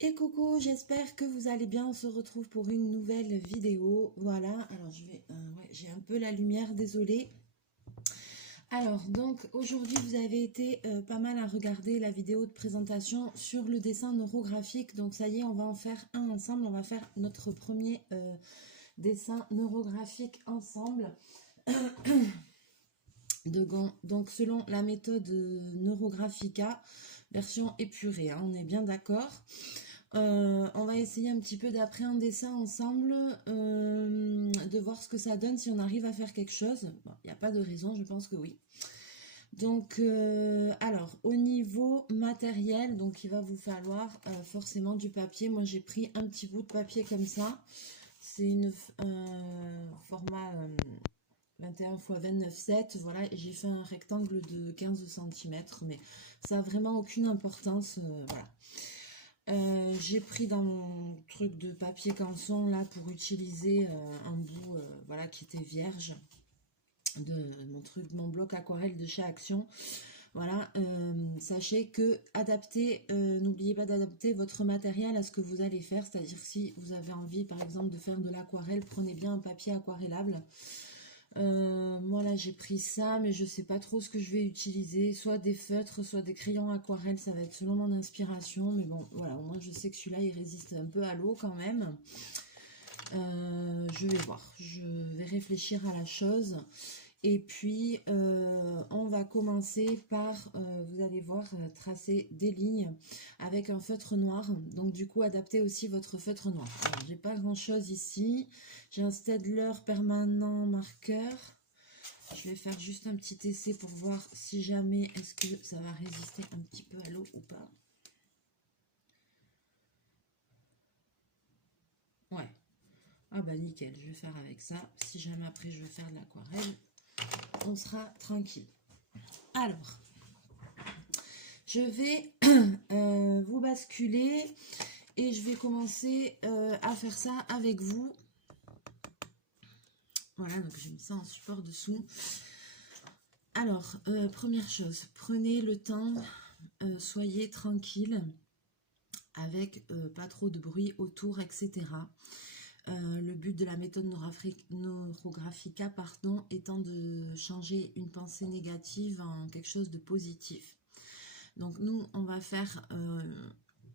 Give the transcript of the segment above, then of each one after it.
Et coucou, j'espère que vous allez bien. On se retrouve pour une nouvelle vidéo. Voilà, alors ouais, j'ai un peu la lumière, désolée. Alors, donc aujourd'hui, vous avez été pas mal à regarder la vidéo de présentation sur le dessin neurographique. Donc ça y est, on va en faire un ensemble. On va faire notre premier dessin neurographique ensemble. Donc selon la méthode Neurographica, version épurée, hein, on est bien d'accord. On va essayer un petit peu d'appréhender ça ensemble, de voir ce que ça donne, si on arrive à faire quelque chose. Bon, il n'y a pas de raison, je pense que oui. Donc, alors, au niveau matériel, donc il va vous falloir forcément du papier. Moi, j'ai pris un petit bout de papier comme ça. C'est une format 21 x 29,7. Voilà, et j'ai fait un rectangle de 15 cm, mais ça n'a vraiment aucune importance. Voilà. J'ai pris dans mon truc de papier canson là pour utiliser un bout voilà, qui était vierge de mon bloc aquarelle de chez Action. Voilà, sachez que n'oubliez pas d'adapter votre matériel à ce que vous allez faire, c'est-à-dire si vous avez envie par exemple de faire de l'aquarelle, prenez bien un papier aquarellable. Moi là j'ai pris ça, mais je sais pas trop ce que je vais utiliser, soit des feutres, soit des crayons aquarelle, ça va être selon mon inspiration, mais bon voilà, au moins je sais que celui-là il résiste un peu à l'eau quand même. Je vais voir, je vais réfléchir à la chose. Et puis, on va commencer par, vous allez voir, tracer des lignes avec un feutre noir. Donc, du coup, adaptez aussi votre feutre noir. Alors, j'ai pas grand-chose ici. J'ai un Staedtler permanent marqueur. Je vais faire juste un petit essai pour voir si jamais est-ce que ça va résister un petit peu à l'eau ou pas. Ouais. Ah bah nickel, je vais faire avec ça. Si jamais après je veux faire de l'aquarelle, on sera tranquille. Alors, je vais vous basculer et je vais commencer à faire ça avec vous. Voilà, donc j'ai mis ça en support dessous. Alors, première chose, prenez le temps, soyez tranquille, avec pas trop de bruit autour, etc. Le but de la méthode neurographica, pardon, étant de changer une pensée négative en quelque chose de positif. Donc nous, on va faire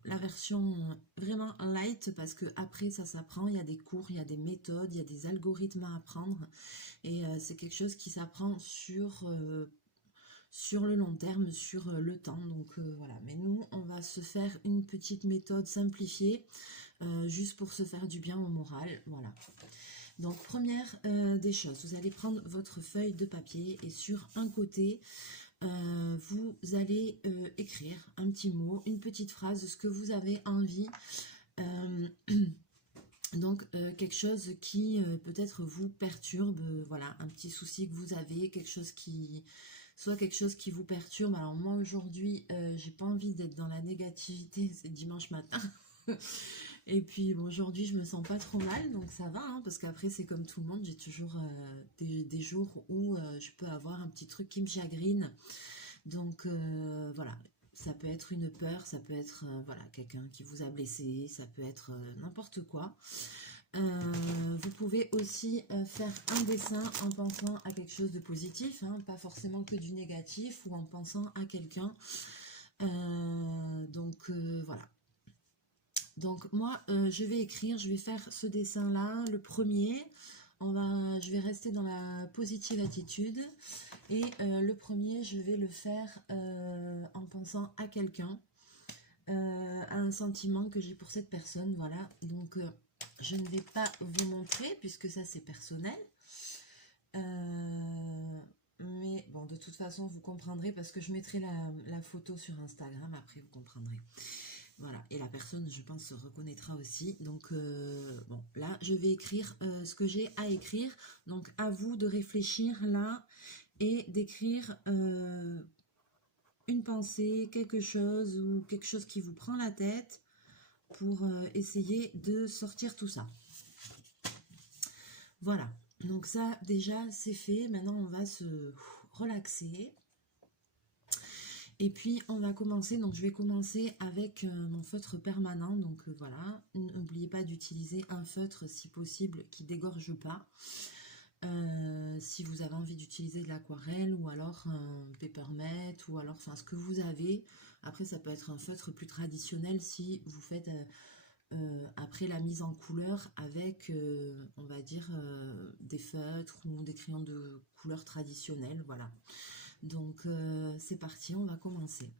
la version vraiment light parce que après ça s'apprend, il y a des cours, il y a des méthodes, il y a des algorithmes à apprendre et c'est quelque chose qui s'apprend sur le long terme, sur le temps. Donc voilà, mais nous, on va se faire une petite méthode simplifiée juste pour se faire du bien au moral. Voilà. Donc première des choses, vous allez prendre votre feuille de papier et sur un côté, vous allez écrire un petit mot, une petite phrase, ce que vous avez envie. Donc quelque chose qui peut-être vous perturbe, voilà, un petit souci que vous avez, soit quelque chose qui vous perturbe. Alors moi aujourd'hui, j'ai pas envie d'être dans la négativité, c'est dimanche matin. Et puis bon, aujourd'hui je me sens pas trop mal, donc ça va, hein, parce qu'après c'est comme tout le monde, j'ai toujours des jours où je peux avoir un petit truc qui me chagrine. Donc voilà, ça peut être une peur, ça peut être voilà, quelqu'un qui vous a blessé, ça peut être n'importe quoi. Vous pouvez aussi faire un dessin en pensant à quelque chose de positif, hein, pas forcément que du négatif, ou en pensant à quelqu'un. Donc voilà. Donc moi, je vais écrire, je vais faire ce dessin-là, le premier. Je vais rester dans la positive attitude. Et le premier, je vais le faire en pensant à quelqu'un, à un sentiment que j'ai pour cette personne. Voilà, donc je ne vais pas vous montrer puisque ça c'est personnel. Mais bon, de toute façon, vous comprendrez parce que je mettrai la photo sur Instagram, après vous comprendrez. Voilà, et la personne, je pense, se reconnaîtra aussi. Donc, bon, là, je vais écrire ce que j'ai à écrire. Donc, à vous de réfléchir là et d'écrire une pensée, quelque chose ou quelque chose qui vous prend la tête pour essayer de sortir tout ça. Voilà, donc ça, déjà, c'est fait. Maintenant, on va se relaxer. Et puis on va commencer, donc je vais commencer avec mon feutre permanent, donc voilà, n'oubliez pas d'utiliser un feutre si possible qui dégorge pas. Si vous avez envie d'utiliser de l'aquarelle ou alors un papermate ou alors enfin ce que vous avez. Après ça peut être un feutre plus traditionnel si vous faites après la mise en couleur avec on va dire des feutres ou des crayons de couleur traditionnelle, voilà. Donc c'est parti, on va commencer.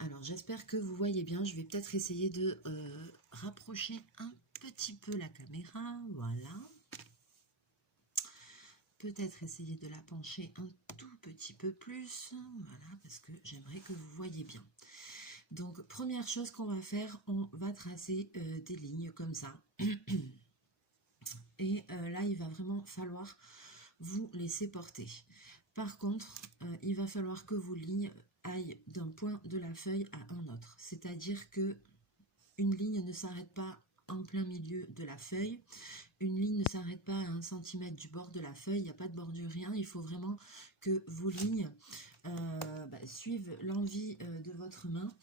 Alors j'espère que vous voyez bien, je vais peut-être essayer de rapprocher un petit peu la caméra, voilà. Peut-être essayer de la pencher un tout petit peu plus, voilà, parce que j'aimerais que vous voyez bien. Donc première chose qu'on va faire, on va tracer des lignes comme ça. Et là il va vraiment falloir vous laisser porter. Par contre, il va falloir que vos lignes aillent d'un point de la feuille à un autre. C'est-à-dire que une ligne ne s'arrête pas en plein milieu de la feuille. Une ligne ne s'arrête pas à 1 cm du bord de la feuille. Il n'y a pas de bordure, rien. Il faut vraiment que vos lignes suivent l'envie de votre main.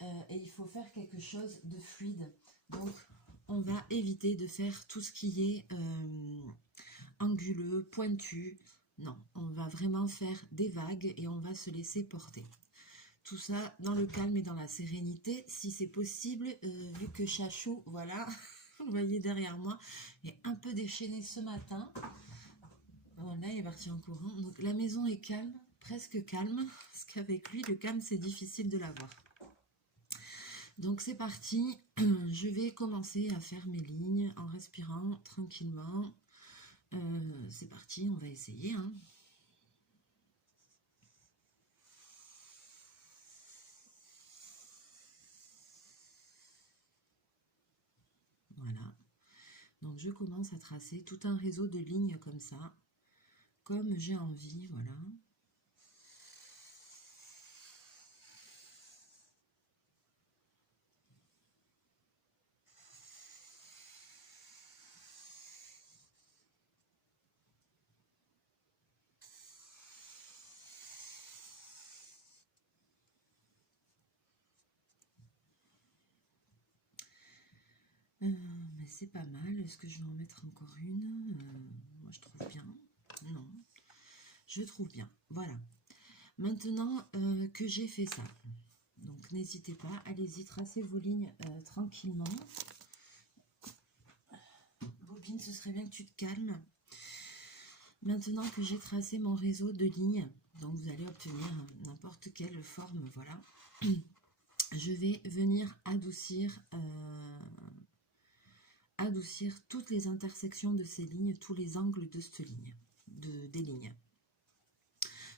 Et il faut faire quelque chose de fluide. Donc, on va éviter de faire tout ce qui est anguleux, pointu. Non, on va vraiment faire des vagues et on va se laisser porter. Tout ça dans le calme et dans la sérénité, si c'est possible, vu que Chachou, voilà, vous voyez derrière moi, est un peu déchaîné ce matin. Voilà, il est parti en courant. Donc la maison est calme, presque calme, parce qu'avec lui, le calme, c'est difficile de l'avoir. Donc c'est parti, je vais commencer à faire mes lignes en respirant tranquillement. C'est parti, on va essayer, hein. Voilà, donc je commence à tracer tout un réseau de lignes comme ça, comme j'ai envie, voilà. Mais c'est pas mal. Est-ce que je vais en mettre encore une? Moi, je trouve bien. Non, je trouve bien. Voilà. Maintenant que j'ai fait ça, donc n'hésitez pas, allez-y, tracez vos lignes tranquillement. Bobine, ce serait bien que tu te calmes. Maintenant que j'ai tracé mon réseau de lignes, donc vous allez obtenir n'importe quelle forme, voilà. Je vais venir adoucir toutes les intersections de ces lignes, tous les angles de cette ligne, des lignes.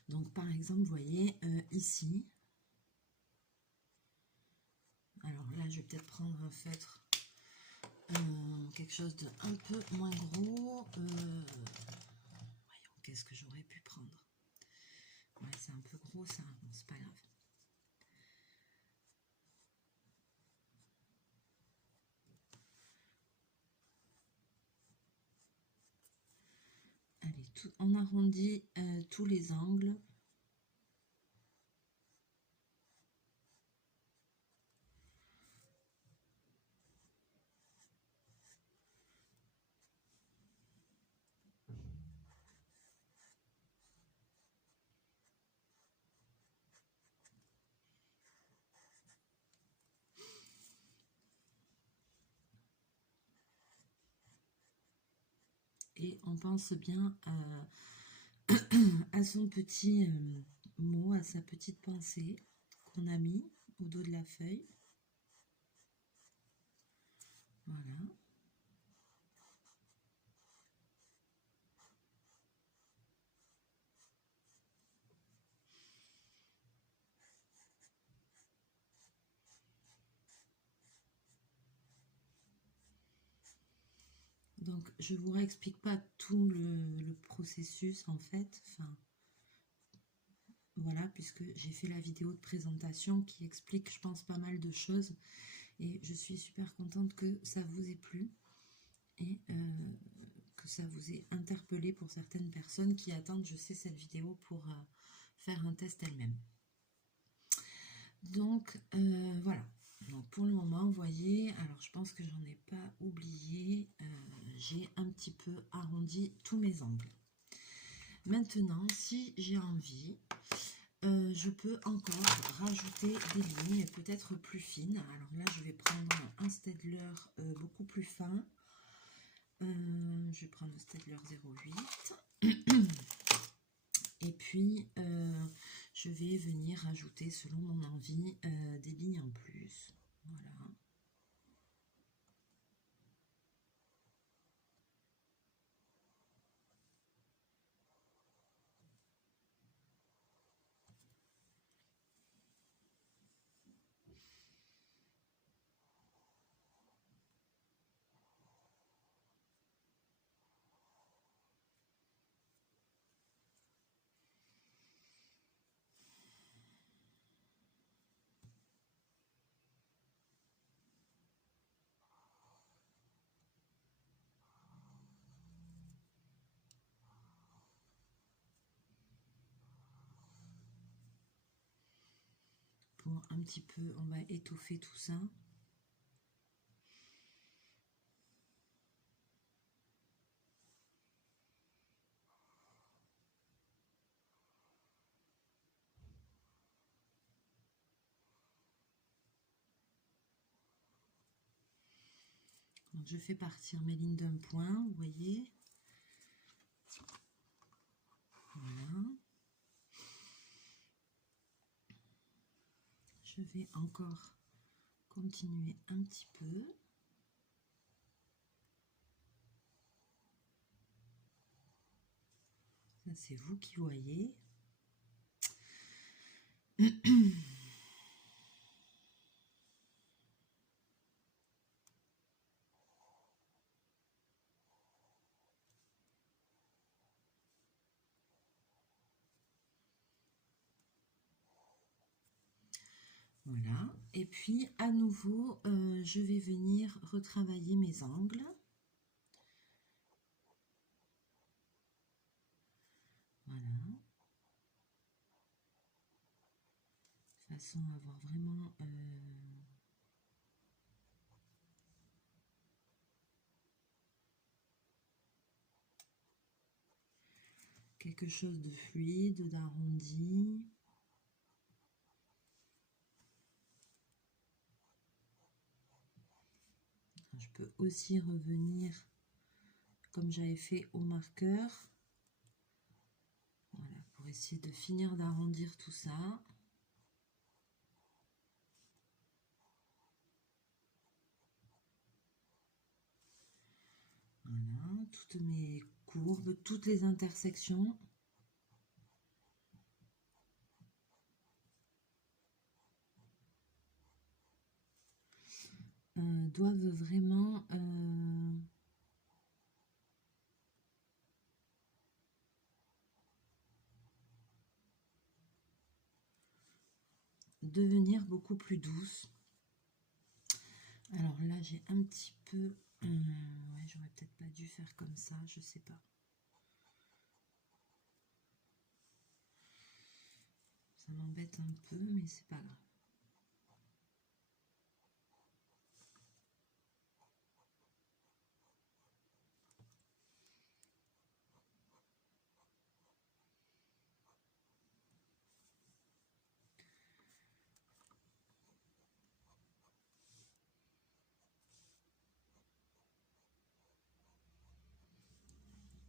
Donc par exemple, vous voyez ici, alors là je vais peut-être prendre un feutre, quelque chose de un peu moins gros. Voyons, qu'est-ce que j'aurais pu prendre? Ouais, c'est un peu gros ça, bon, c'est pas grave. Allez, on arrondit tous les angles. Et on pense bien à son petit mot, à sa petite pensée qu'on a mis au dos de la feuille. Voilà. Donc, je ne vous réexplique pas tout le processus, en fait. Enfin, voilà, puisque j'ai fait la vidéo de présentation qui explique, je pense, pas mal de choses. Et je suis super contente que ça vous ait plu et que ça vous ait interpellé pour certaines personnes qui attendent, je sais, cette vidéo pour faire un test elles-mêmes. Donc voilà. Donc pour le moment, vous voyez, alors je pense que j'en ai pas oublié, j'ai un petit peu arrondi tous mes angles. Maintenant, si j'ai envie, je peux encore rajouter des lignes peut-être plus fines. Alors là, je vais prendre un Staedtler beaucoup plus fin. Je vais prendre le Staedtler 08. Et puis, je vais venir rajouter, selon mon envie, des lignes en plus. Voilà. Pour un petit peu, on va étoffer tout ça. Donc je fais partir mes lignes d'un point, vous voyez. Voilà. Je vais encore continuer un petit peu. Ça, c'est vous qui voyez. Voilà. Et puis, à nouveau, je vais venir retravailler mes angles. Voilà. De façon à avoir vraiment... quelque chose de fluide, d'arrondi. Je peux aussi revenir comme j'avais fait au marqueur. Voilà, pour essayer de finir d'arrondir tout ça. Voilà, toutes mes courbes, toutes les intersections. Doivent vraiment devenir beaucoup plus douces. Alors là, j'ai un petit peu... ouais, j'aurais peut-être pas dû faire comme ça, je sais pas. Ça m'embête un peu, mais c'est pas grave.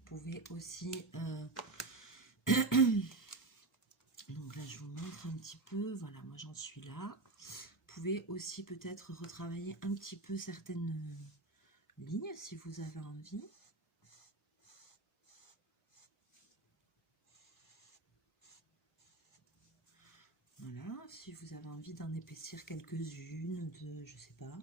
Vous pouvez aussi... donc là, je vous montre un petit peu. Voilà, moi j'en suis là. Vous pouvez aussi peut-être retravailler un petit peu certaines lignes si vous avez envie. Voilà, si vous avez envie d'en épaissir quelques-unes, de, je sais pas.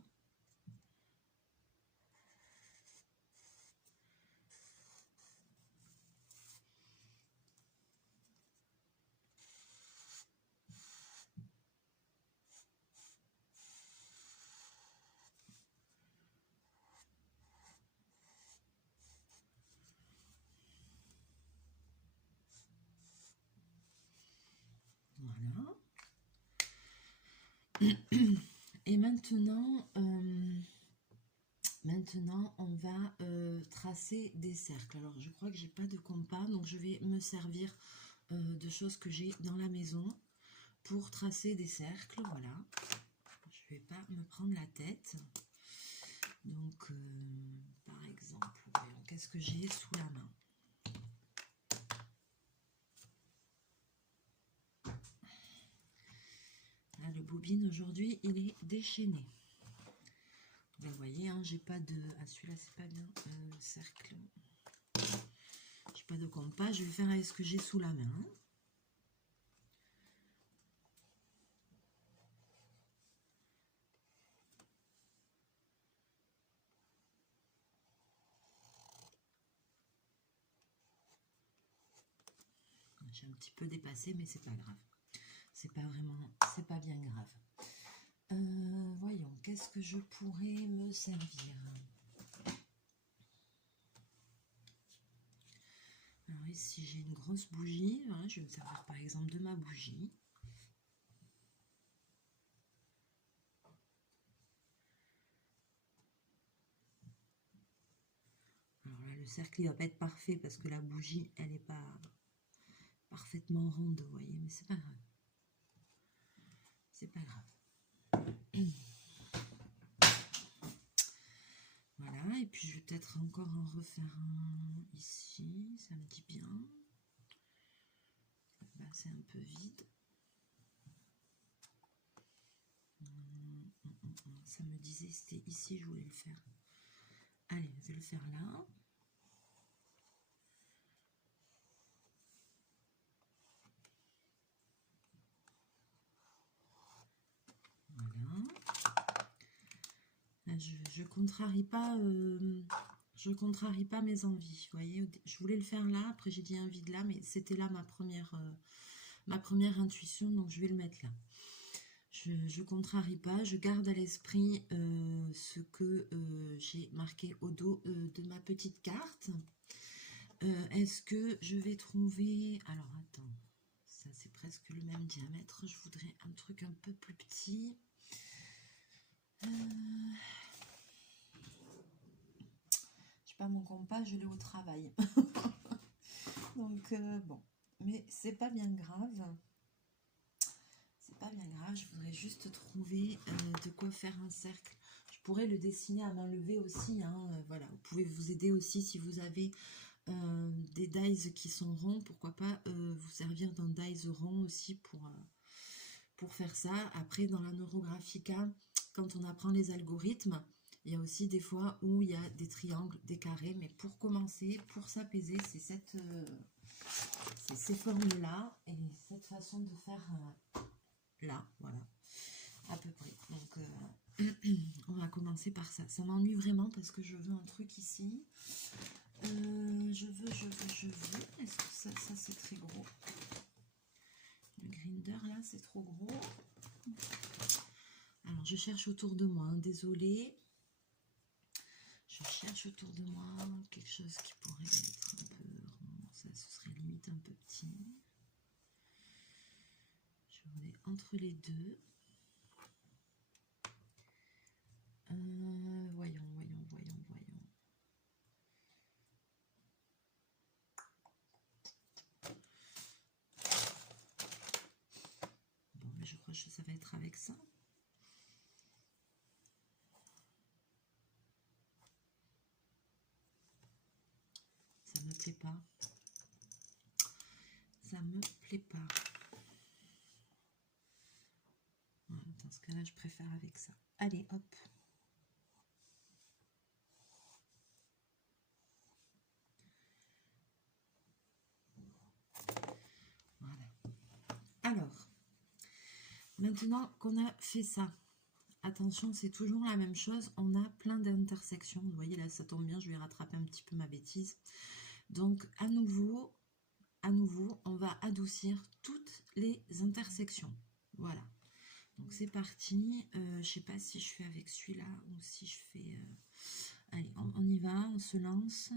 Voilà. Et maintenant, on va tracer des cercles. Alors, je crois que j'ai pas de compas, donc je vais me servir de choses que j'ai dans la maison pour tracer des cercles. Voilà. Je vais pas me prendre la tête. Donc, par exemple, voyons, qu'est-ce que j'ai sous la main? Là, le bobine aujourd'hui, il est déchaîné. Vous voyez, hein, j'ai pas de... Ah, celui-là, c'est pas bien. Cercle. J'ai pas de compas. Je vais faire avec ce que j'ai sous la main. J'ai un petit peu dépassé, mais c'est pas grave. C'est pas bien grave. Voyons, qu'est-ce que je pourrais me servir? Alors ici, j'ai une grosse bougie. Hein, je vais me servir par exemple de ma bougie. Alors là, le cercle, il va pas être parfait parce que la bougie, elle n'est pas parfaitement ronde, vous voyez, mais c'est pas grave. C'est pas grave. Voilà, et puis je vais peut-être encore en refaire un ici, ça me dit bien. Là, c'est un peu vide. Ça me disait, c'était ici, je voulais le faire. Allez, je vais le faire là. Voilà. Là, je contrarie pas... je contrarie pas mes envies, vous voyez, je voulais le faire là, après j'ai dit un vide là, mais c'était là ma première intuition, donc je vais le mettre là. Je contrarie pas, je garde à l'esprit ce que j'ai marqué au dos de ma petite carte. Est-ce que je vais trouver... Alors attends, ça c'est presque le même diamètre, je voudrais un truc un peu plus petit. Mon compas, je l'ai au travail. Donc, bon. Mais c'est pas bien grave. C'est pas bien grave. Je voudrais juste trouver de quoi faire un cercle. Je pourrais le dessiner à main levée aussi. Hein, voilà. Vous pouvez vous aider aussi si vous avez des dies qui sont ronds. Pourquoi pas vous servir d'un dies rond aussi pour faire ça. Après, dans la Neurographica, quand on apprend les algorithmes, il y a aussi des fois où il y a des triangles, des carrés, mais pour commencer, pour s'apaiser, c'est ces formes-là et cette façon de faire là, voilà, à peu près. Donc, on va commencer par ça. Ça m'ennuie vraiment parce que je veux un truc ici. Je veux. Est-ce que ça c'est très gros? Le grinder, là, c'est trop gros. Alors, je cherche autour de moi, hein, désolée. Je cherche autour de moi quelque chose qui pourrait être un peu rond. Ça, ce serait limite un peu petit. Je vais entre les deux. Voyons. Bon, mais je crois que ça va être avec ça. Ça me plaît pas. Ça me plaît pas. Voilà, dans ce cas-là, je préfère avec ça. Allez, hop. Voilà. Alors, maintenant qu'on a fait ça, attention, c'est toujours la même chose. On a plein d'intersections. Vous voyez, là, ça tombe bien, je vais rattraper un petit peu ma bêtise. Donc, à nouveau, on va adoucir toutes les intersections. Voilà. Donc, c'est parti. Je ne sais pas si je fais avec celui-là ou si je fais... Allez, on y va, on se lance.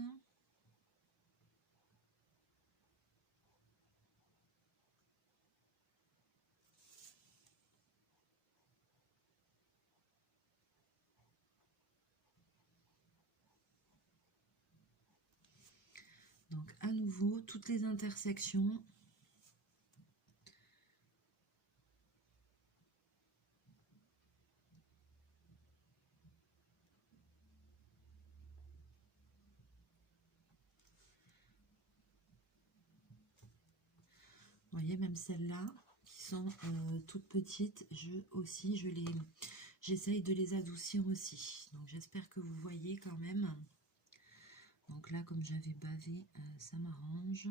Donc à nouveau, toutes les intersections. Vous voyez, même celles-là, qui sont toutes petites, j'essaye de les adoucir aussi. Donc j'espère que vous voyez quand même. Donc là, comme j'avais bavé, ça m'arrange.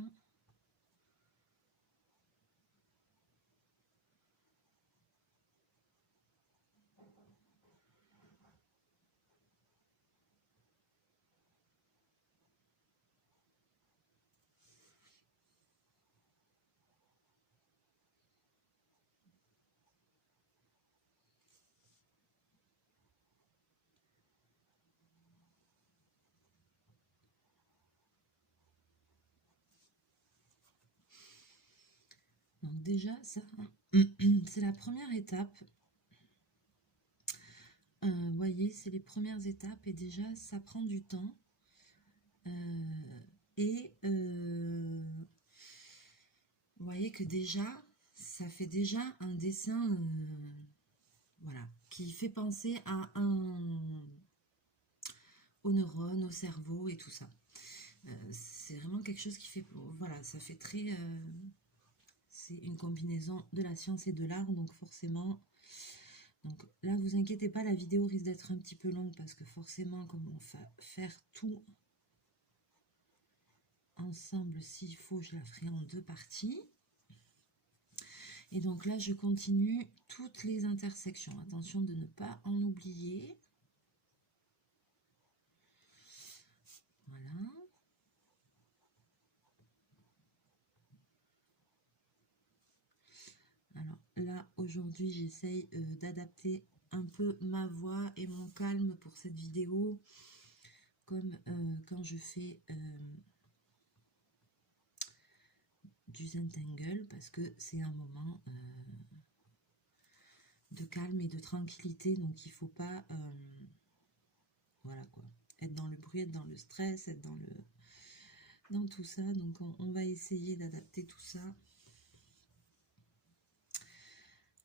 Donc déjà, ça, c'est la première étape. Vous voyez, c'est les premières étapes et déjà, ça prend du temps. Vous voyez que déjà, ça fait déjà un dessin, voilà, qui fait penser à aux neurones, au cerveau et tout ça. C'est vraiment quelque chose qui fait, voilà, ça fait très... c'est une combinaison de la science et de l'art, donc forcément... Donc là, vous inquiétez pas, la vidéo risque d'être un petit peu longue parce que forcément, comme on va faire tout ensemble, s'il faut, je la ferai en 2 parties. Et donc là, je continue toutes les intersections. Attention de ne pas en oublier. Voilà. Alors là, aujourd'hui, j'essaye d'adapter un peu ma voix et mon calme pour cette vidéo, comme quand je fais du Zentangle, parce que c'est un moment de calme et de tranquillité, donc il faut pas, voilà quoi, être dans le bruit, être dans le stress, être dans tout ça. Donc on va essayer d'adapter tout ça.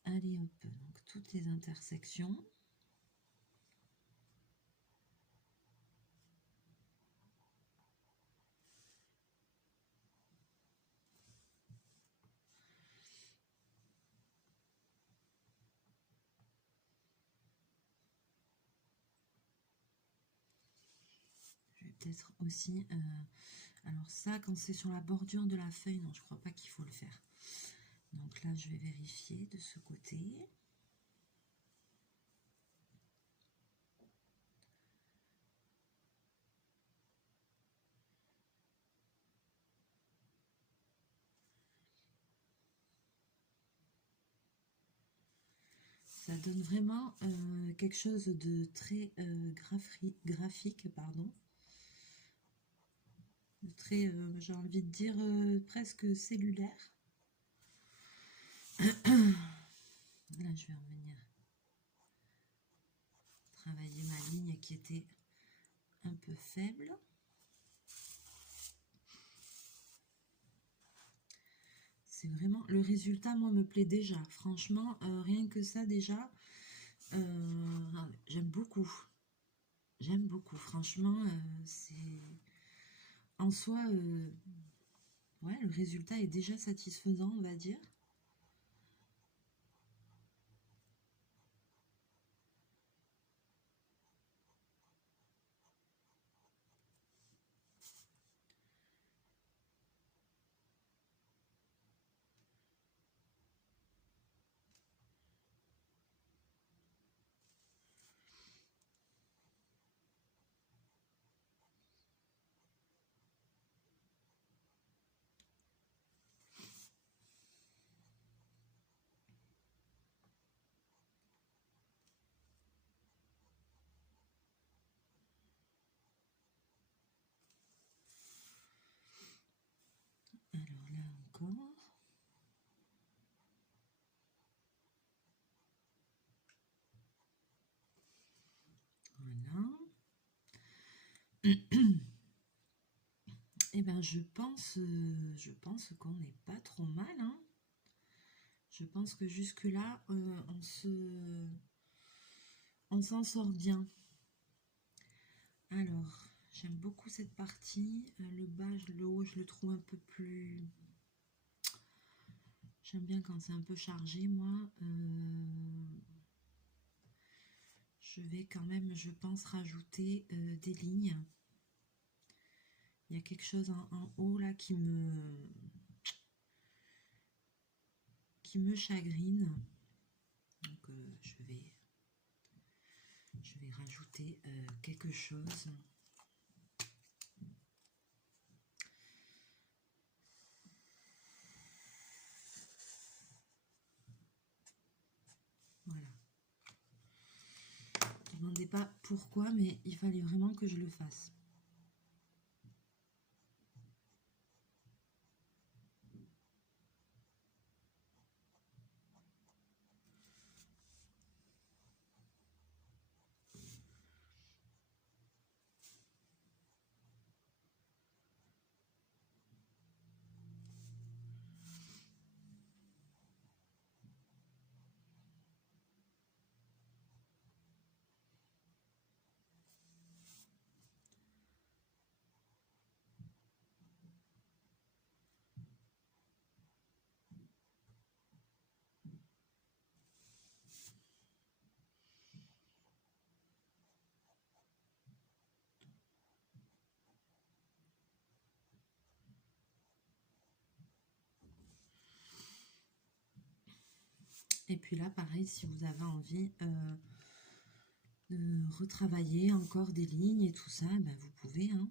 Allez hop, donc toutes les intersections. Je vais peut-être aussi... alors ça, quand c'est sur la bordure de la feuille, non, je crois pas qu'il faut le faire. Donc là, je vais vérifier de ce côté. Ça donne vraiment quelque chose de très graphique, pardon. De très, j'ai envie de dire, presque cellulaire. Là, je vais revenir travailler ma ligne qui était un peu faible. C'est vraiment, le résultat, moi, me plaît déjà. Franchement, rien que ça, déjà, j'aime beaucoup. J'aime beaucoup. Franchement, c'est... En soi, ouais, le résultat est déjà satisfaisant, on va dire. Alors là encore. Voilà. Et bien ben, je pense qu'on n'est pas trop mal, hein. Je pense que jusque-là, on s'en sort bien. Alors, j'aime beaucoup cette partie. Le bas, le haut, je le trouve un peu plus... J'aime bien quand c'est un peu chargé, moi. Je vais quand même, je pense, rajouter des lignes. Il y a quelque chose en haut là qui me chagrine. Donc je vais rajouter quelque chose. Voilà. Ne me demandez pas pourquoi, mais il fallait vraiment que je le fasse. Et puis là, pareil, si vous avez envie de retravailler encore des lignes et tout ça, ben vous pouvez, hein.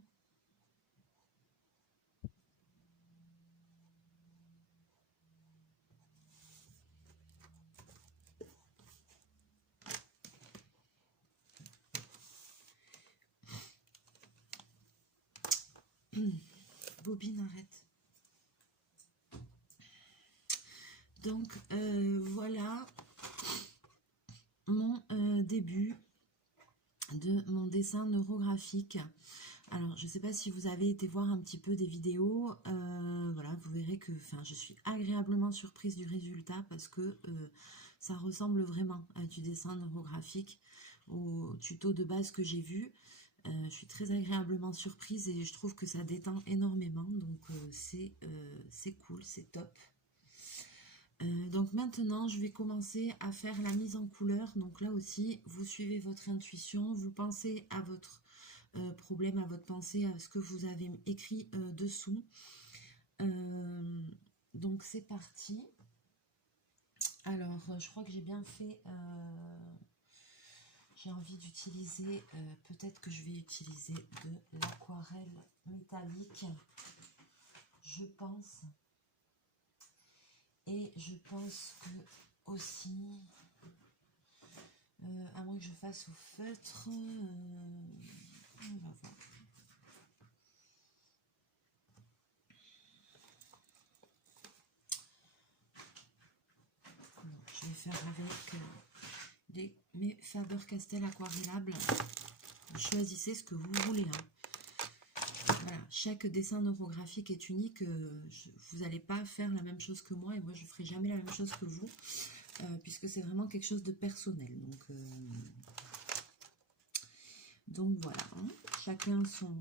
Bobine, arrête. Donc voilà mon début de mon dessin neurographique. Alors je ne sais pas si vous avez été voir un petit peu des vidéos, voilà, vous verrez que je suis agréablement surprise du résultat parce que ça ressemble vraiment à du dessin neurographique au tuto de base que j'ai vu. Je suis très agréablement surprise et je trouve que ça détend énormément, donc c'est cool, c'est top. Donc maintenant je vais commencer à faire la mise en couleur. Donc là aussi vous suivez votre intuition, vous pensez à votre problème, à votre pensée, à ce que vous avez écrit dessous. Donc c'est parti. Alors je crois que j'ai bien fait, j'ai envie d'utiliser, peut-être que je vais utiliser de l'aquarelle métallique, je pense. Et je pense que aussi, à moins que je fasse au feutre, on va voir. Non, je vais faire avec mes Faber-Castell aquarellables. Choisissez ce que vous voulez, hein. Voilà, chaque dessin neurographique est unique. Vous n'allez pas faire la même chose que moi et moi je ne ferai jamais la même chose que vous, puisque c'est vraiment quelque chose de personnel. Donc voilà, hein, chacun son...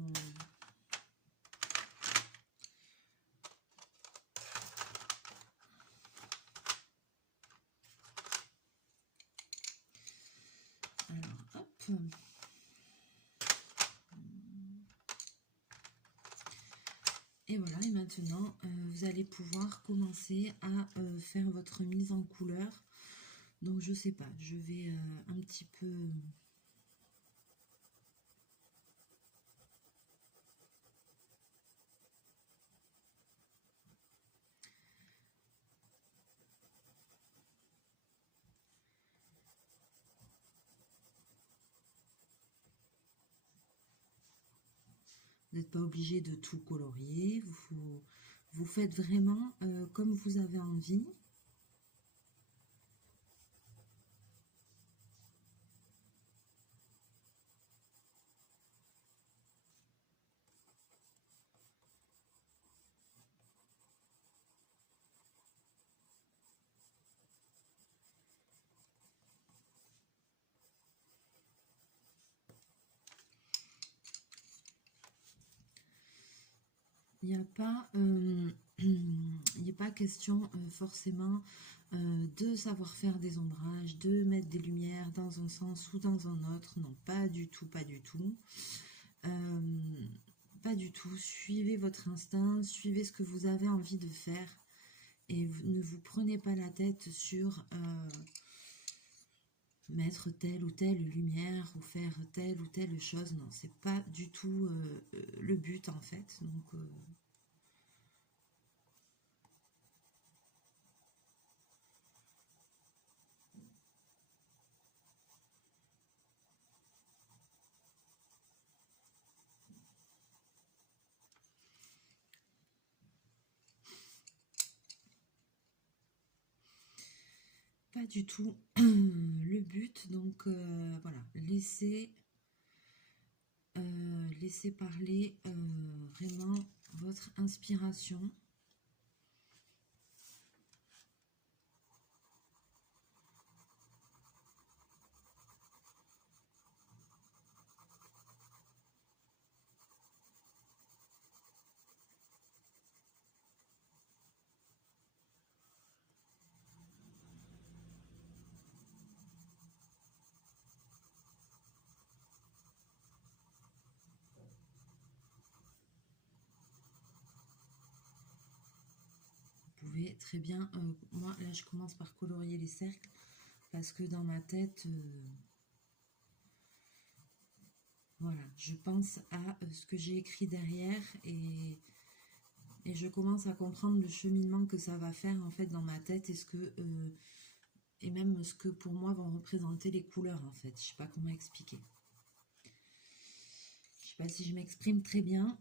Alors hop. Et voilà, et maintenant, vous allez pouvoir commencer à faire votre mise en couleur. Donc, je sais pas, je vais un petit peu... Vous n'êtes pas obligé de tout colorier, vous faites vraiment comme vous avez envie. Il n'y a pas, il n'est pas question forcément de savoir faire des ombrages, de mettre des lumières dans un sens ou dans un autre. Non, pas du tout, pas du tout. Euh, Pas du tout. Suivez votre instinct, suivez ce que vous avez envie de faire et ne vous prenez pas la tête sur mettre telle ou telle lumière ou faire telle ou telle chose. Non, c'est pas du tout le but en fait. Donc, pas du tout le but. Donc, voilà, laissez parler vraiment votre inspiration. Vous pouvez très bien, moi là je commence par colorier les cercles parce que dans ma tête, voilà, je pense à ce que j'ai écrit derrière et je commence à comprendre le cheminement que ça va faire en fait dans ma tête et même ce que pour moi vont représenter les couleurs en fait. Je sais pas comment expliquer. Je sais pas si je m'exprime très bien.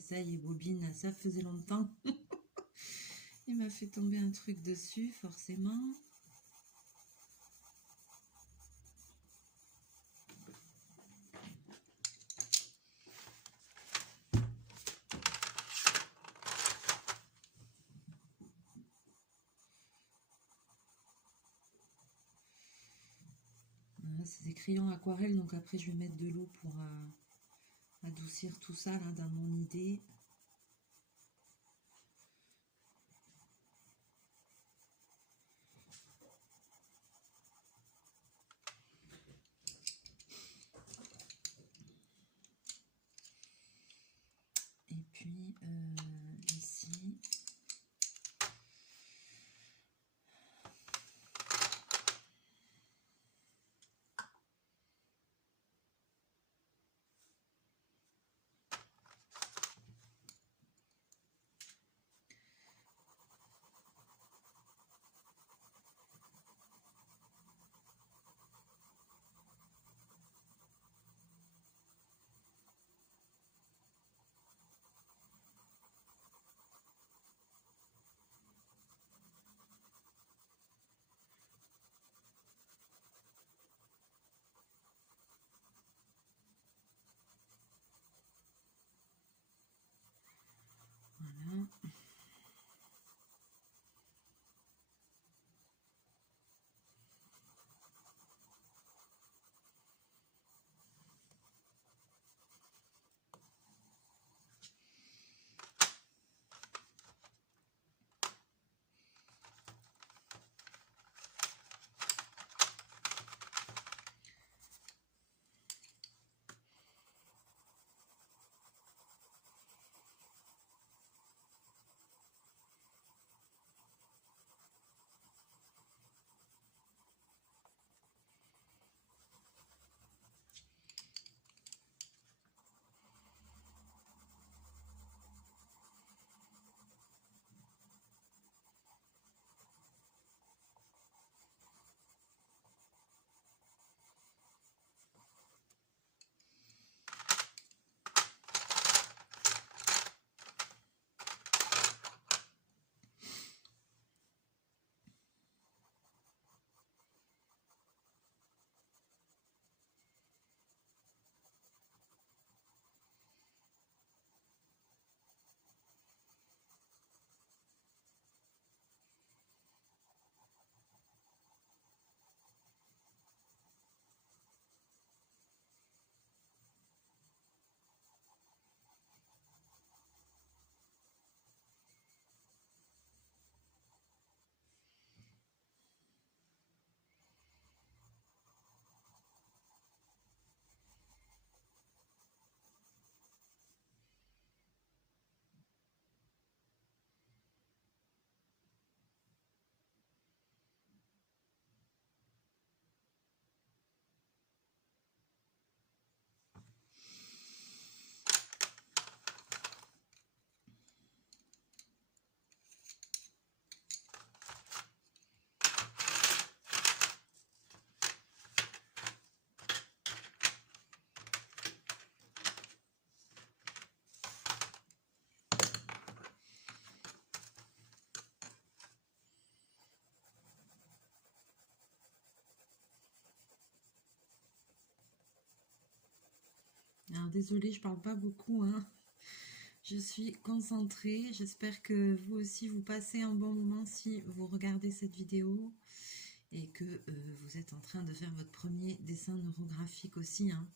Ça y est, bobine, ça faisait longtemps. Il m'a fait tomber un truc dessus, forcément. C'est des crayons aquarelle, donc après je vais mettre de l'eau pour adoucir tout ça là dans mon idée. Et puis ici. Alors désolée, je parle pas beaucoup, hein. Je suis concentrée. J'espère que vous aussi vous passez un bon moment si vous regardez cette vidéo et que vous êtes en train de faire votre premier dessin neurographique aussi, hein.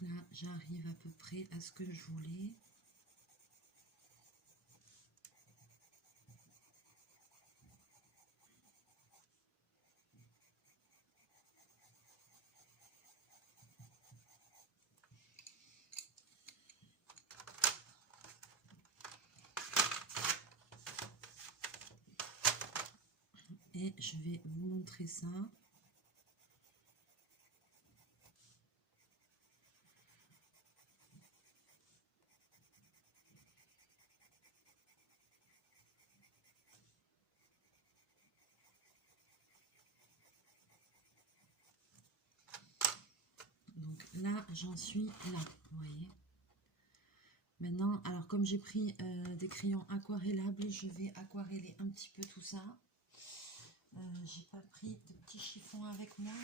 Donc là, j'arrive à peu près à ce que je voulais. Et je vais vous montrer ça. Donc là, j'en suis là, vous voyez. Maintenant, alors comme j'ai pris des crayons aquarellables, je vais aquareller un petit peu tout ça. J'ai pas pris de petits chiffons avec moi.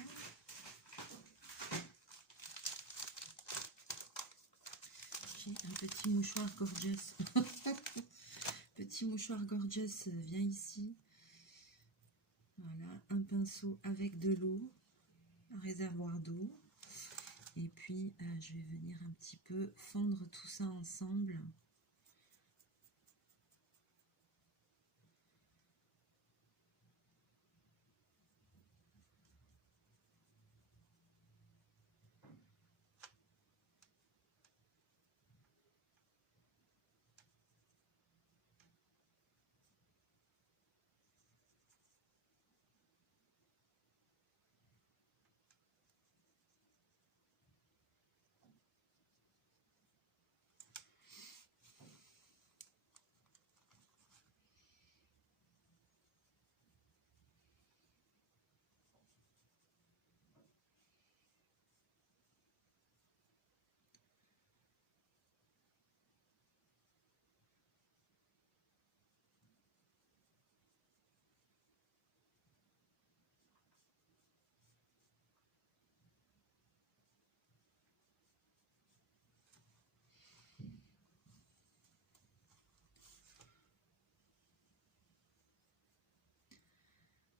J'ai un petit mouchoir gorgeous. Petit mouchoir gorgeous vient ici. Voilà, un pinceau avec de l'eau, un réservoir d'eau. Et puis, je vais venir un petit peu fondre tout ça ensemble.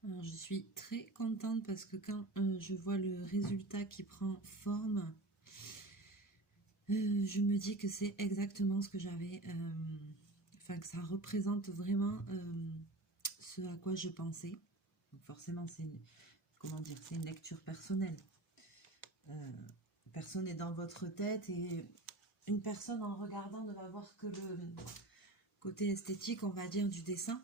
Alors, je suis très contente parce que quand je vois le résultat qui prend forme, je me dis que c'est exactement ce que j'avais, enfin que ça représente vraiment ce à quoi je pensais. Donc forcément, c'est une, comment dire, c'est une lecture personnelle. Personne n'est dans votre tête et une personne en regardant ne va voir que le côté esthétique, on va dire, du dessin.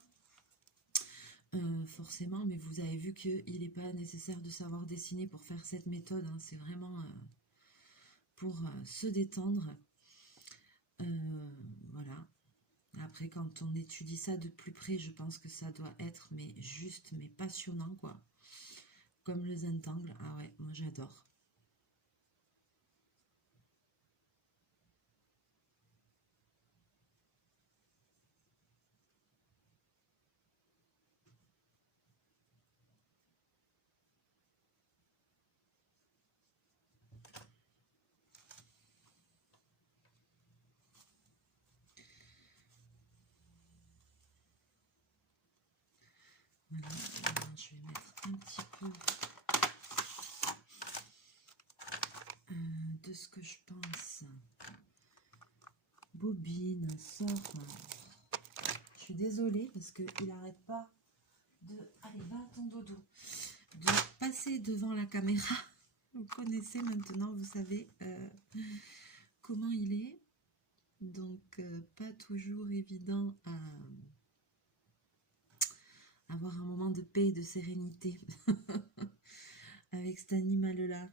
Forcément, mais vous avez vu qu'il n'est pas nécessaire de savoir dessiner pour faire cette méthode, hein. C'est vraiment pour se détendre. Voilà. Après, quand on étudie ça de plus près, je pense que ça doit être mais juste, mais passionnant, quoi. Comme le Zentangle. Ah ouais, moi j'adore. Voilà, je vais mettre un petit peu de ce que je pense. Bobine, sort. Je suis désolée parce qu'il n'arrête pas de... Allez, va à ton dodo. De passer devant la caméra. Vous connaissez maintenant, vous savez. comment il est. Donc, pas toujours évident à avoir un moment de paix et de sérénité avec cet animal-là.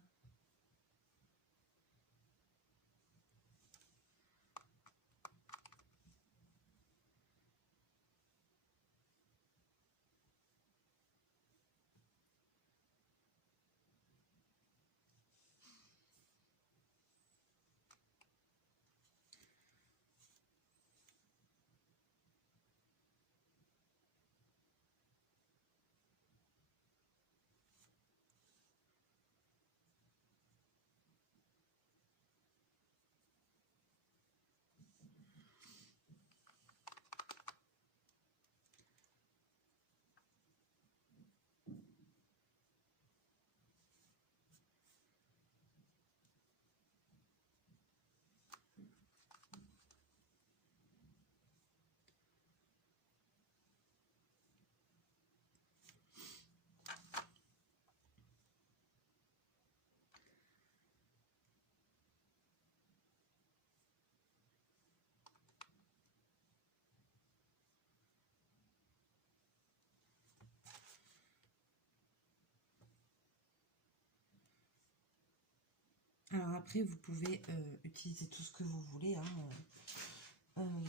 Alors après, vous pouvez utiliser tout ce que vous voulez. Hein,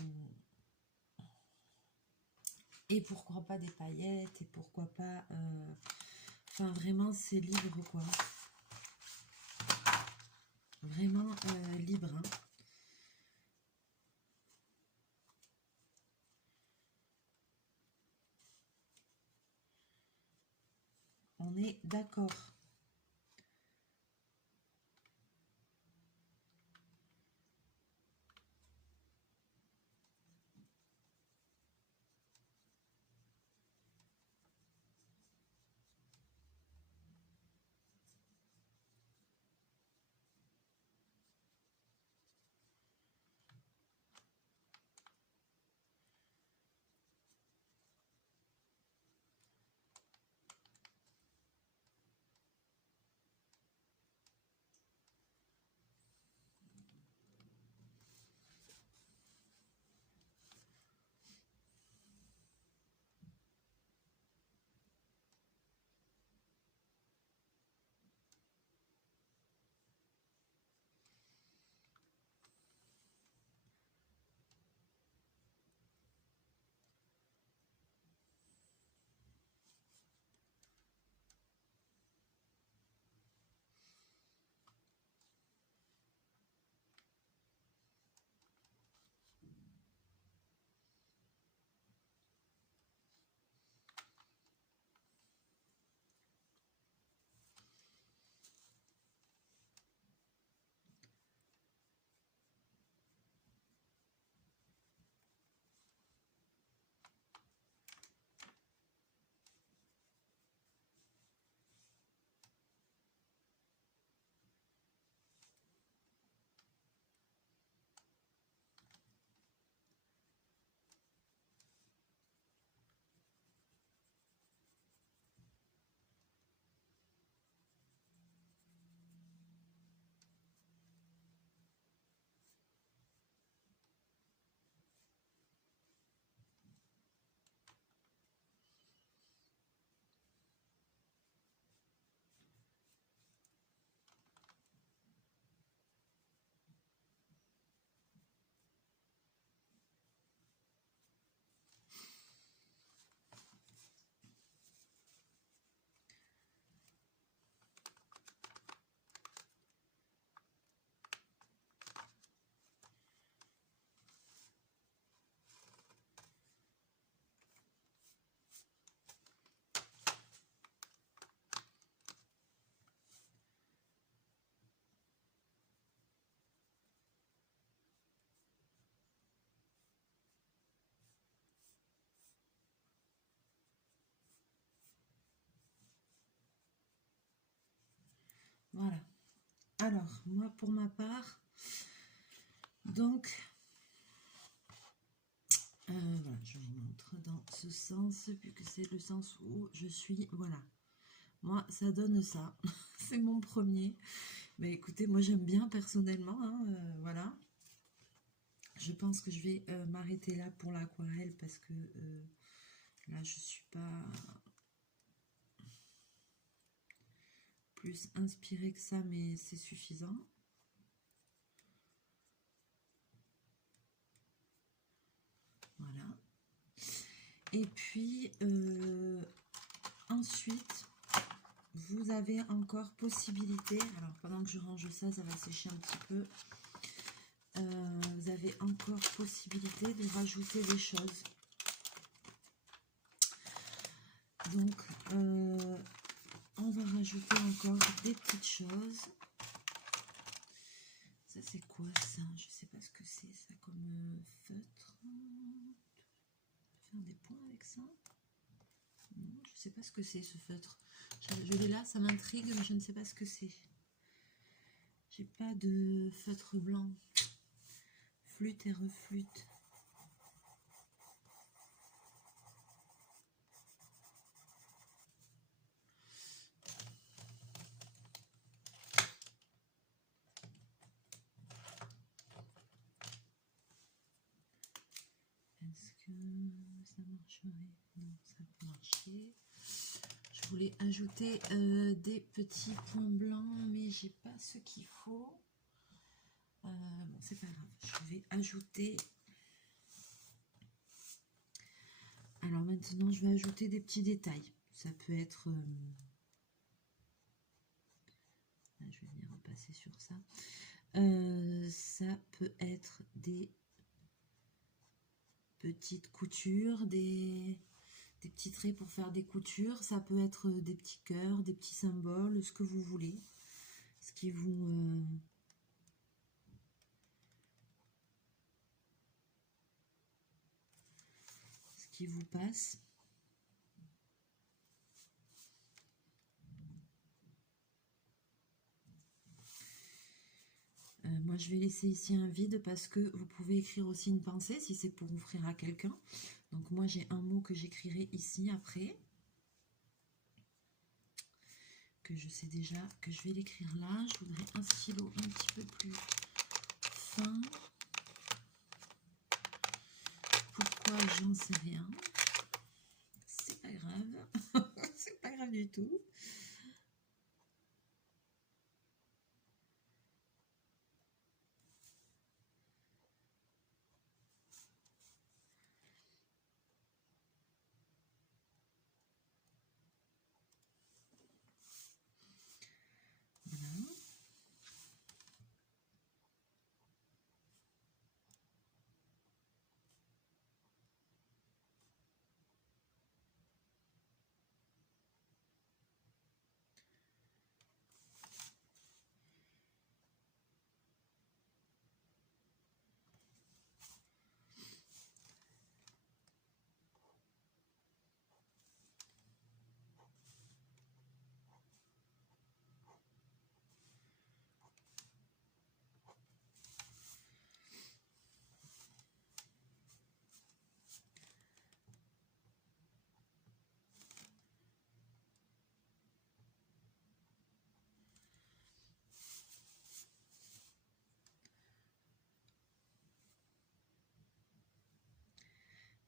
et pourquoi pas des paillettes, et pourquoi pas... Enfin, vraiment, c'est libre, quoi. Vraiment libre. Hein. On est d'accord. Voilà. Alors, moi, pour ma part, donc, voilà, je vous montre dans ce sens, puisque c'est le sens où je suis, voilà. Moi, ça donne ça. C'est mon premier. Mais écoutez, moi j'aime bien personnellement, hein, voilà. Je pense que je vais m'arrêter là pour l'aquarelle parce que là je suis pas plus inspirée que ça, mais c'est suffisant. Voilà. Et puis ensuite, vous avez encore possibilité, alors pendant que je range ça, ça va sécher un petit peu. Vous avez encore possibilité de rajouter des choses. Donc, on va rajouter encore des petites choses. Ça, c'est quoi ça? Je sais pas ce que c'est, ça, comme feutre. Faire des points avec ça? Non, je sais pas ce que c'est, ce feutre. Je l'ai là, ça m'intrigue, mais je ne sais pas ce que c'est. J'ai pas de feutre blanc. Flûte et reflûte. Est-ce que ça marcherait? Non, ça peut marcher. Je voulais ajouter des petits points blancs, mais j'ai pas ce qu'il faut. Bon, c'est pas grave. Je vais ajouter. Alors maintenant, je vais ajouter des petits détails. Ça peut être. Là, je vais venir repasser sur ça. Ça peut être des petites coutures, des petits traits pour faire des coutures. Ça peut être des petits cœurs, des petits symboles, ce que vous voulez. Ce qui vous... ce qui vous passe. Moi, je vais laisser ici un vide parce que vous pouvez écrire aussi une pensée si c'est pour offrir à quelqu'un. Donc moi, j'ai un mot que j'écrirai ici après. Que je sais déjà que je vais l'écrire là. Je voudrais un stylo un petit peu plus fin. Pourquoi? J'en sais rien. C'est pas grave. C'est pas grave du tout. Voilà.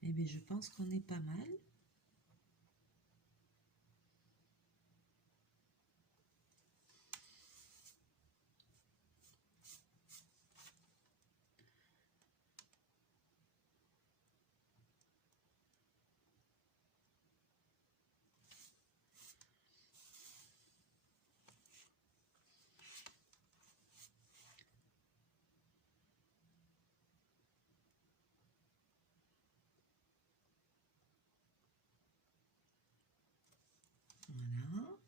Eh bien, je pense qu'on est pas mal. Voilà.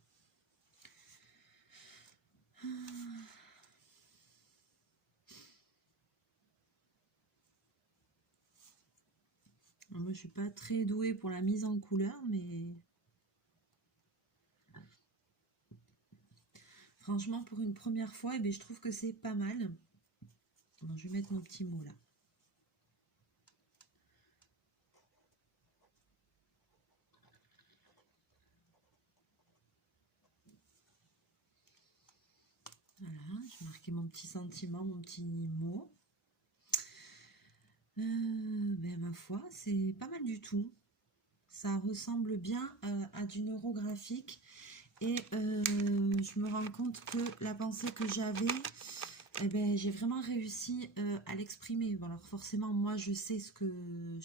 Alors, moi, je suis pas très douée pour la mise en couleur, mais franchement, pour une première fois, eh bien, je trouve que c'est pas mal. Bon, je vais mettre mon petit mot là. Voilà, j'ai marqué mon petit sentiment, mon petit mot. Ben, ma foi, c'est pas mal du tout. Ça ressemble bien à du neurographique. Et je me rends compte que la pensée que j'avais, eh ben, j'ai vraiment réussi à l'exprimer. Bon, alors forcément, moi, je sais ce que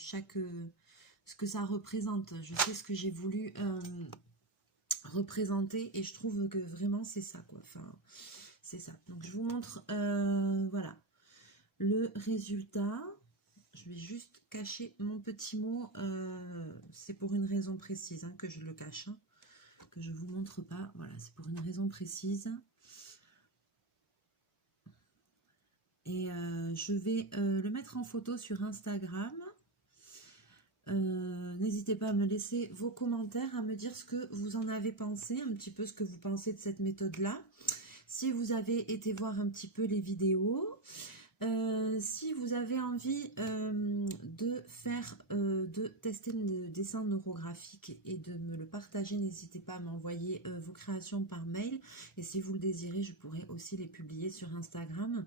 ça représente. Je sais ce que j'ai voulu représenter et je trouve que vraiment c'est ça, quoi. Enfin, c'est ça. Donc, je vous montre, voilà, le résultat. Je vais juste cacher mon petit mot. C'est pour une raison précise hein, que je le cache. Hein, que je vous montre pas. Voilà, c'est pour une raison précise. Et je vais le mettre en photo sur Instagram. N'hésitez pas à me laisser vos commentaires, à me dire ce que vous en avez pensé, un petit peu ce que vous pensez de cette méthode-là. Si vous avez été voir un petit peu les vidéos, si vous avez envie de tester le dessin neurographique et de me le partager, n'hésitez pas à m'envoyer vos créations par mail. Et si vous le désirez, je pourrai aussi les publier sur Instagram.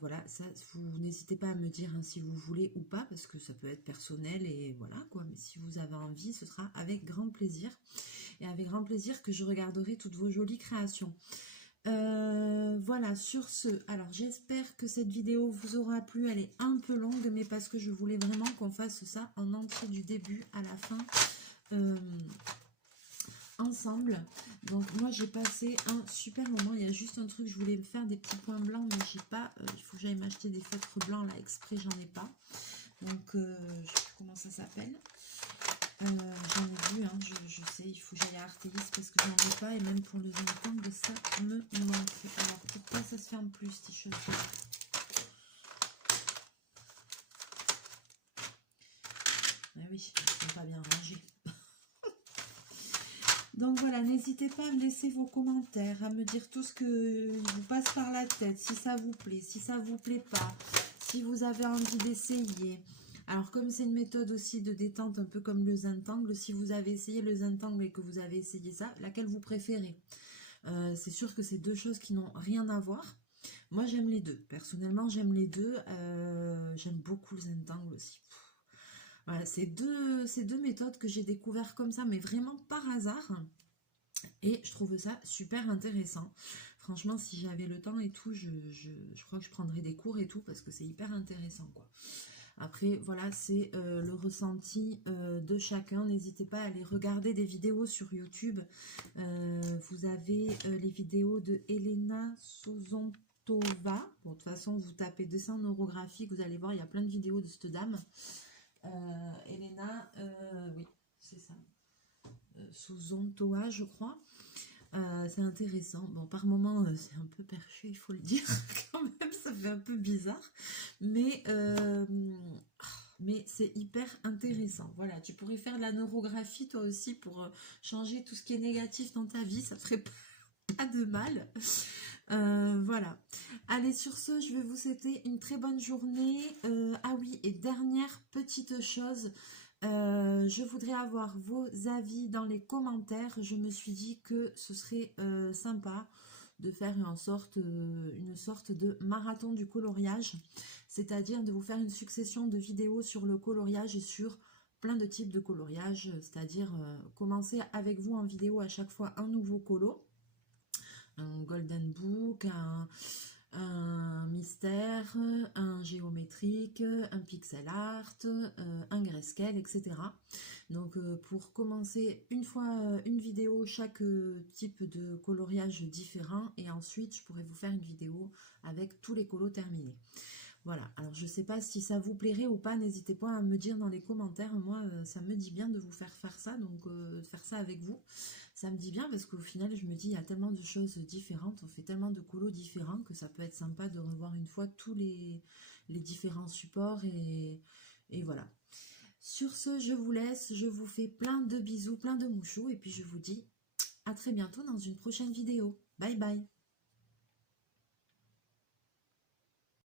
Voilà, ça, vous n'hésitez pas à me dire hein, si vous voulez ou pas, parce que ça peut être personnel et voilà quoi. Mais si vous avez envie, ce sera avec grand plaisir. Et avec grand plaisir que je regarderai toutes vos jolies créations. Voilà, sur ce, alors j'espère que cette vidéo vous aura plu. Elle est un peu longue, mais parce que je voulais vraiment qu'on fasse ça en entier du début à la fin. Ensemble. Donc moi j'ai passé un super moment. Il y a juste un truc, je voulais me faire des petits points blancs, mais j'ai pas. Il faut que j'aille m'acheter des feutres blancs là exprès, j'en ai pas. Donc je sais plus comment ça s'appelle. J'en ai vu, hein, je sais, il faut que j'aille à Artélis parce que j'en ai pas. Et même pour le Zentangle, ça me manque. Alors pourquoi ça se ferme plus ces t-shirt? Ah oui, ils sont pas bien rangés. Donc voilà, n'hésitez pas à me laisser vos commentaires, à me dire tout ce que vous passe par la tête, si ça vous plaît, si ça vous plaît pas, si vous avez envie d'essayer. Alors comme c'est une méthode aussi de détente, un peu comme le Zentangle, si vous avez essayé le Zentangle et que vous avez essayé ça, laquelle vous préférez? C'est sûr que c'est deux choses qui n'ont rien à voir. Moi j'aime les deux, personnellement j'aime les deux, j'aime beaucoup le Zentangle aussi. Voilà, c'est deux méthodes que j'ai découvert comme ça, mais vraiment par hasard. Et je trouve ça super intéressant. Franchement, si j'avais le temps et tout, je crois que je prendrais des cours et tout, parce que c'est hyper intéressant, quoi. Après, voilà, c'est le ressenti de chacun. N'hésitez pas à aller regarder des vidéos sur YouTube. Vous avez les vidéos de Elena Sozontova. Bon, de toute façon, vous tapez dessin neurographique, vous allez voir, il y a plein de vidéos de cette dame. Elena, oui, c'est ça. Souzontoa, je crois. C'est intéressant. Bon, par moments, c'est un peu perché, il faut le dire. Quand même, ça fait un peu bizarre. Mais c'est hyper intéressant. Voilà, tu pourrais faire de la neurographie, toi aussi, pour changer tout ce qui est négatif dans ta vie. Ça ferait pas de mal. Voilà. Allez, sur ce, je vais vous souhaiter une très bonne journée. Ah oui, et dernière petite chose, je voudrais avoir vos avis dans les commentaires. Je me suis dit que ce serait sympa de faire une sorte de marathon du coloriage, c'est-à-dire de vous faire une succession de vidéos sur le coloriage et sur plein de types de coloriage, c'est-à-dire commencer avec vous en vidéo à chaque fois un nouveau colo, un golden book, un mystère, un géométrique, un pixel art, un grayscale, etc. Donc pour commencer une vidéo chaque type de coloriage différent, et ensuite je pourrais vous faire une vidéo avec tous les colos terminés. Voilà, alors je ne sais pas si ça vous plairait ou pas, n'hésitez pas à me dire dans les commentaires. Moi ça me dit bien de vous faire ça, donc de faire ça avec vous. Ça me dit bien parce qu'au final je me dis il y a tellement de choses différentes, on fait tellement de colos différents que ça peut être sympa de revoir une fois tous les différents supports et voilà. Sur ce, je vous laisse, je vous fais plein de bisous, plein de mouchous et puis je vous dis à très bientôt dans une prochaine vidéo. Bye bye.